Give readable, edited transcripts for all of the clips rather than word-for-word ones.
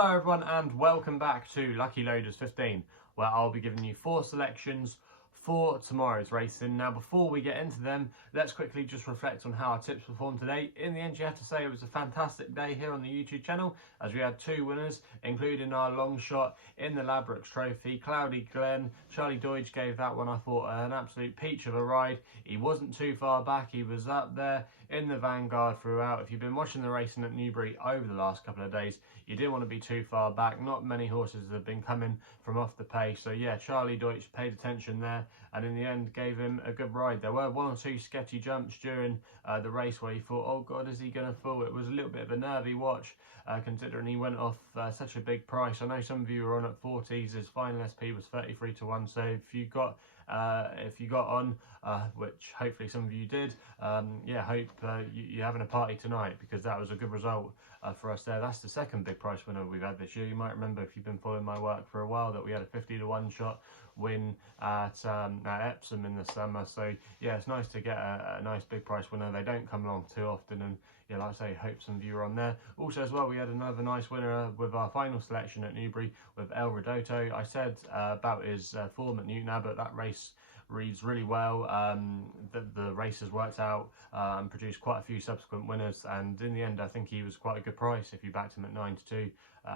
Hello everyone and welcome back to Lucky Loaders 15, where I'll be giving you 4 selections for tomorrow's racing. Now before we get into them, let's quickly just reflect on how our tips performed today. In the end, you have to say it was a fantastic day here on the YouTube channel, as we had 2 winners, including our Longshot in the Ladbrokes Trophy, Cloudy Glen. Charlie Deutsch gave that one, I thought, an absolute peach of a ride. He wasn't too far back, he was up there in the vanguard throughout. If you've been watching the racing at Newbury over the last couple of days, you didn't want to be too far back. Not many horses have been coming from off the pace. So yeah, Charlie Deutsch paid attention there and in the end gave him a good ride. There were 1 or 2 sketchy jumps during the race where you thought, oh God, is he going to fall? It was a little bit of a nervy watch considering he went off such a big price. I know some of you were on at 40s. His final SP was 33 to 1. So if you got on, which hopefully some of you did, yeah, hope you're having a party tonight, because that was a good result for us there. That's the second big price winner we've had this year. You might remember, if you've been following my work for a while, that we had a 50 to 1 shot win at Epsom in the summer. So yeah, it's nice to get a nice big price winner. They don't come along too often, and yeah, like I say, hope some of you are on there. Also as well, we had another nice winner with our final selection at Newbury with El Ridotto. I said about his form at Newton Abbot, that race reads really well. The race has worked out and produced quite a few subsequent winners, and in the end I think he was quite a good price if you backed him at 9 to 2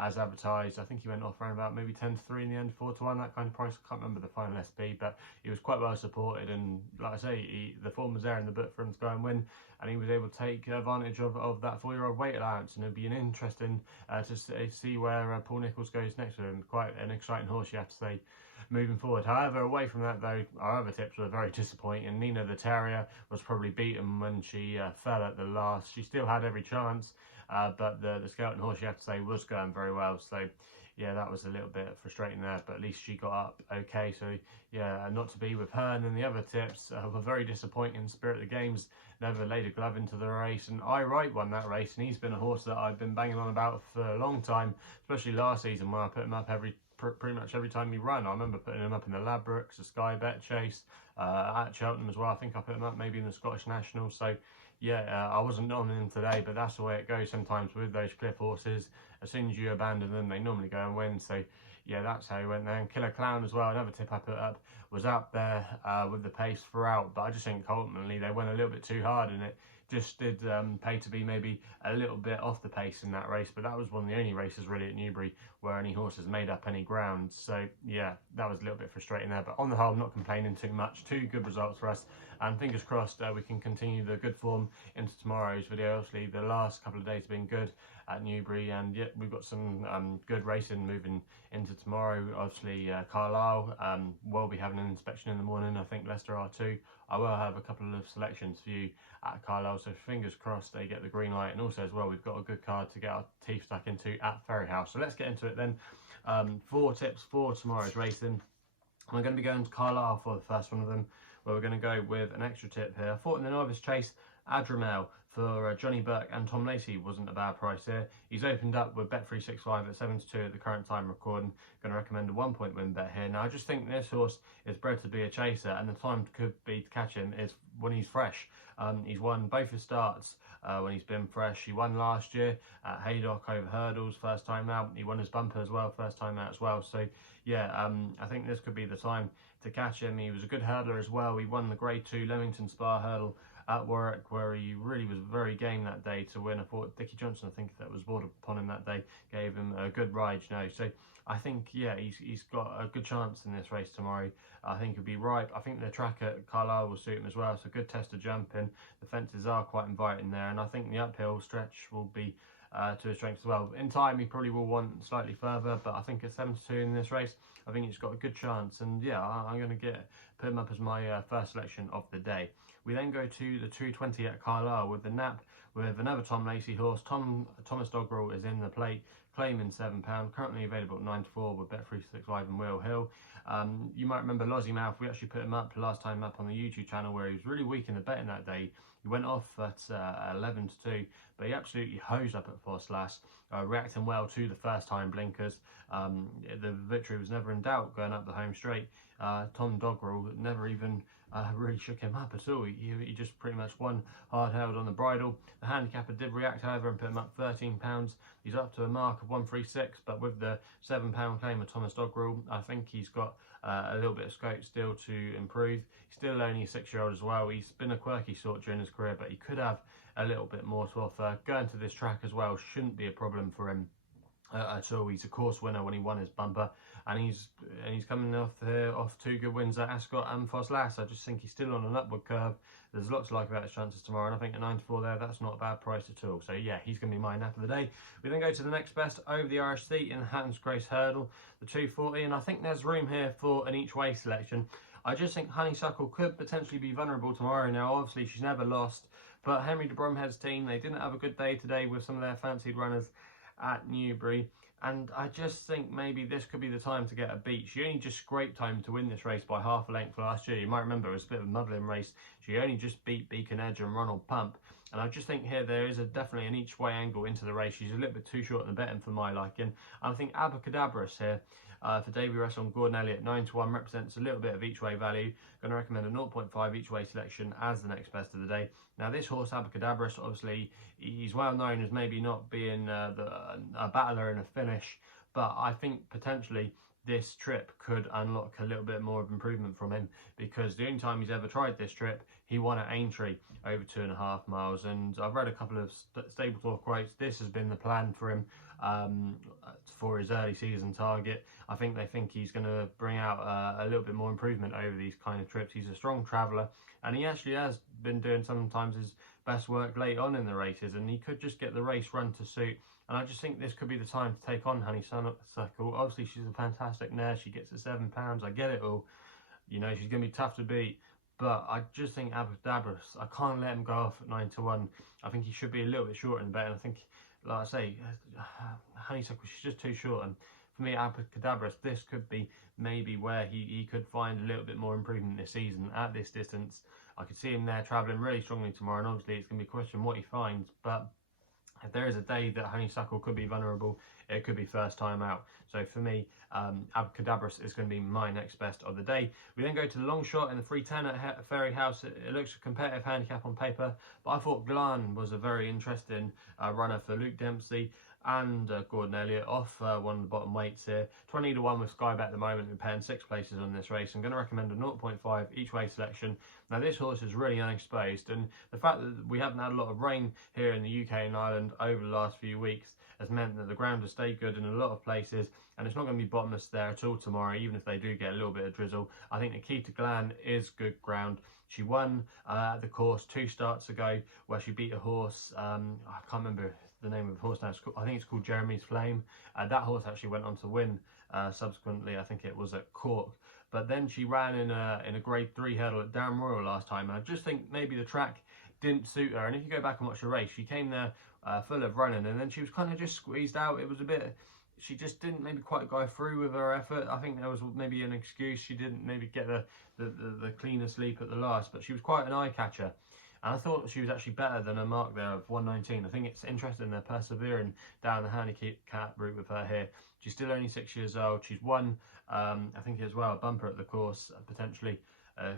as advertised. I think he went off around about maybe 10 to 3 in the end, 4 to 1, that kind of price. I can't remember the final SP, but he was quite well supported, and like I say, the form was there in the book for him to go and win, and he was able to take advantage of that 4-year-old weight allowance. And it'll be an interesting to see where Paul Nicholls goes next with him. Quite an exciting horse, you have to say, moving forward. However, away from that though, our other tips were very disappointing. Nina the Terrier was probably beaten when she fell at the last. She still had every chance, but the skeleton horse, you have to say, was going very well. So yeah, that was a little bit frustrating there, but at least she got up okay. So yeah, not to be with her. And then the other tips were very disappointing. Spirit of the Games never laid a glove into the race, and I Right won that race, and he's been a horse that I've been banging on about for a long time, especially last season when I put him up pretty much every time he ran. I remember putting him up in the Ladbrokes, the SkyBet chase, at Cheltenham as well. I think I put him up maybe in the Scottish National. So yeah, I wasn't on him today, but that's the way it goes sometimes with those cliff horses. As soon as you abandon them, they normally go and win. So yeah, that's how he went there. And Killer Clown as well, another tip I put up, was up there with the pace throughout, but I just think ultimately they went a little bit too hard, and it just did pay to be maybe a little bit off the pace in that race. But that was one of the only races really at Newbury where any horses made up any ground. So yeah, that was a little bit frustrating there, but on the whole, I'm not complaining too much. 2 good results for us, and fingers crossed we can continue the good form into tomorrow's video. Obviously the last couple of days have been good at Newbury, and yet we've got some good racing moving into tomorrow. Obviously Carlisle will be having an inspection in the morning. I think Leicester are too. I will have a couple of selections for you at Carlisle, so fingers crossed they get the green light. And also as well, we've got a good card to get our teeth stuck into at Fairyhouse. So let's get into it then. 4 tips for tomorrow's racing. We're going to be going to Carlisle for the first one of them, where we're going to go with an extra tip here. I thought in the novice chase, Adramel for Johnny Burke and Tom Lacey wasn't a bad price here. He's opened up with Bet365 at 7 to 2 at the current time recording. Going to recommend a 1-point win bet here. Now I just think this horse is bred to be a chaser, and the time could be to catch him is when he's fresh. He's won both his starts when he's been fresh. He won last year at Haydock over hurdles first time out. He won his bumper as well first time out as well. So yeah, I think this could be the time to catch him. He was a good hurdler as well. He won the Grade 2 Leamington Spa hurdle at Warwick, where he really was very game that day to win. I thought Dickie Johnson, I think, that was brought upon him that day, gave him a good ride, you know. So I think, yeah, he's got a good chance in this race tomorrow. I think he'll be ripe. I think the track at Carlisle will suit him as well. It's a good test to jump in. The fences are quite inviting there, and I think the uphill stretch will be to his strength as well. In time, he probably will want slightly further, but I think at 7 to 2 in this race, I think he's got a good chance. And yeah, I'm going to put him up as my first selection of the day. We then go to the 220 at Carlisle with the Nap, with another Tom Lacey horse. Thomas Doggerel is in the plate, claiming £7, currently available at 9 to 4 with Bet365 and Will Hill. You might remember Lossiemouth. We actually put him up last time up on the YouTube channel, where he was really weak in the betting that day. He went off at 11 to 2, but he absolutely hosed up at Force Lass, reacting well to the first time blinkers. The victory was never in doubt going up the home straight. Tom Doggerel never even really shook him up at all. He just pretty much won hard held on the bridle. The handicapper did react, however, and put him up £13. He's up to a mark of 136, but with the £7 claim of Thomas Doggerel, I think he's got a little bit of scope still to improve. He's still only a 6-year-old as well. He's been a quirky sort during his career, but he could have a little bit more to offer. Going to this track as well shouldn't be a problem for him at all. He's a course winner when he won his bumper, and he's coming off 2 good wins at Ascot and Force Lass. I just think he's still on an upward curve. There's lots to like about his chances tomorrow, and I think at 9-4 there, that's not a bad price at all. So yeah, he's going to be my nap of the day. We then go to the next best over the RSC in the Hatton's Grace Hurdle, the 240, and I think there's room here for an each way selection. I just think Honeysuckle could potentially be vulnerable tomorrow. Now, obviously, she's never lost, but Henry de Bromhead's team, they didn't have a good day today with some of their fancied runners at Newbury, and I just think maybe this could be the time to get a beat. She only just scraped home to win this race by half a length last year. You might remember it was a bit of a muddling race. She only just beat Beacon Edge and Ronald Pump, and I just think here there is definitely an each way angle into the race. She's a little bit too short in the betting for my liking. I think Abacadabras here for debut race on Gordon Elliott 9-1 represents a little bit of each way value. Going to recommend a 0.5 each way selection as the next best of the day. Now this horse Abacadabras, obviously he's well known as maybe not being a battler in a finish, but I think potentially this trip could unlock a little bit more of improvement from him, because the only time he's ever tried this trip, he won at Aintree over 2.5 miles, and I've read a couple of stable talk quotes. This has been the plan for him for his early season target. I think they think he's going to bring out a little bit more improvement over these kind of trips. He's a strong traveller, and he actually has been doing sometimes his best work late on in the races, and he could just get the race run to suit. And I just think this could be the time to take on Honeysuckle. Obviously, she's a fantastic mare. She gets to £7. I get it all. You know, she's going to be tough to beat. But I just think Abacadabras, I can't let him go off at 9-1. I think he should be a little bit short in the bet. And I think, like I say, Honeysuckle, she's just too short. And for me, Abacadabras, this could be maybe where he could find a little bit more improvement this season at this distance. I could see him there travelling really strongly tomorrow. And obviously, it's going to be a question what he finds. But if there is a day that Honeysuckle could be vulnerable, it could be first time out. So for me, Abacadabras is going to be my next best of the day. We then go to the Longshot in the 310 at Fairyhouse. It looks a competitive handicap on paper, but I thought Glan was a very interesting runner for Luke Dempsey and Gordon Elliott off one of the bottom weights here. 20-1 with SkyBet at the moment. We're paying 6 places on this race. I'm going to recommend a 0.5 each way selection. Now this horse is really unexposed, and the fact that we haven't had a lot of rain here in the UK and Ireland over the last few weeks has meant that the ground has stayed good in a lot of places, and it's not going to be bottomless there at all tomorrow, even if they do get a little bit of drizzle. I think the key to Glan is good ground. She won the course 2 starts ago, where she beat a horse, I can't remember the name of the horse now, I think it's called Jeremy's Flame. That horse actually went on to win subsequently, I think it was at Cork. But then she ran in a grade 3 hurdle at Admirel last time, and I just think maybe the track didn't suit her. And if you go back and watch the race, she came there full of running, and then she was kind of just squeezed out. It was a bit, she just didn't maybe quite go through with her effort. I think there was maybe an excuse. She didn't maybe get the cleanest leap at the last, but she was quite an eye catcher. And I thought she was actually better than a mark there of 119. I think it's interesting they're persevering down the handicap route with her here. She's still only 6 years old. She's won, I think as well, a bumper at the course, potentially. I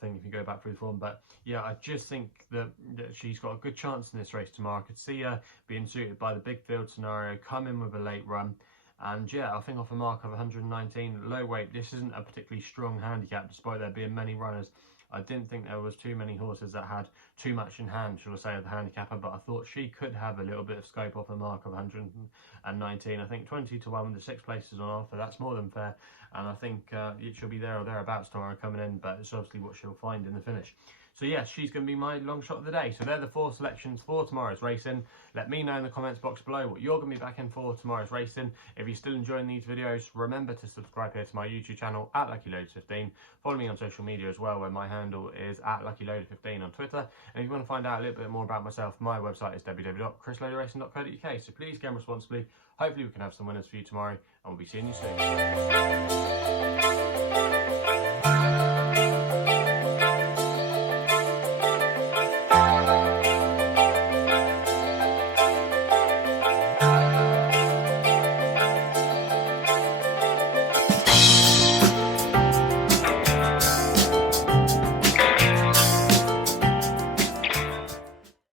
think if you go back through the form. But yeah, I just think that she's got a good chance in this race tomorrow. I could see her being suited by the big field scenario, come in with a late run. And yeah, I think off a mark of 119, low weight, this isn't a particularly strong handicap, despite there being many runners. I didn't think there was too many horses that had too much in hand, shall I say, of the handicapper, but I thought she could have a little bit of scope off a mark of 119. I think 20-1 with the 6 places on offer, that's more than fair, and I think she'll be there or thereabouts tomorrow coming in, but it's obviously what she'll find in the finish. So yes, she's going to be my long shot of the day. So they're the 4 selections for tomorrow's racing. Let me know in the comments box below what you're going to be back in for tomorrow's racing. If you're still enjoying these videos, remember to subscribe here to my YouTube channel at LuckyLoads15. Follow me on social media as well, where my handle is at LuckyLoader15 on Twitter. And if you want to find out a little bit more about myself, my website is www.chrisloaderracing.co.uk. So please game responsibly. Hopefully we can have some winners for you tomorrow, and we'll be seeing you soon.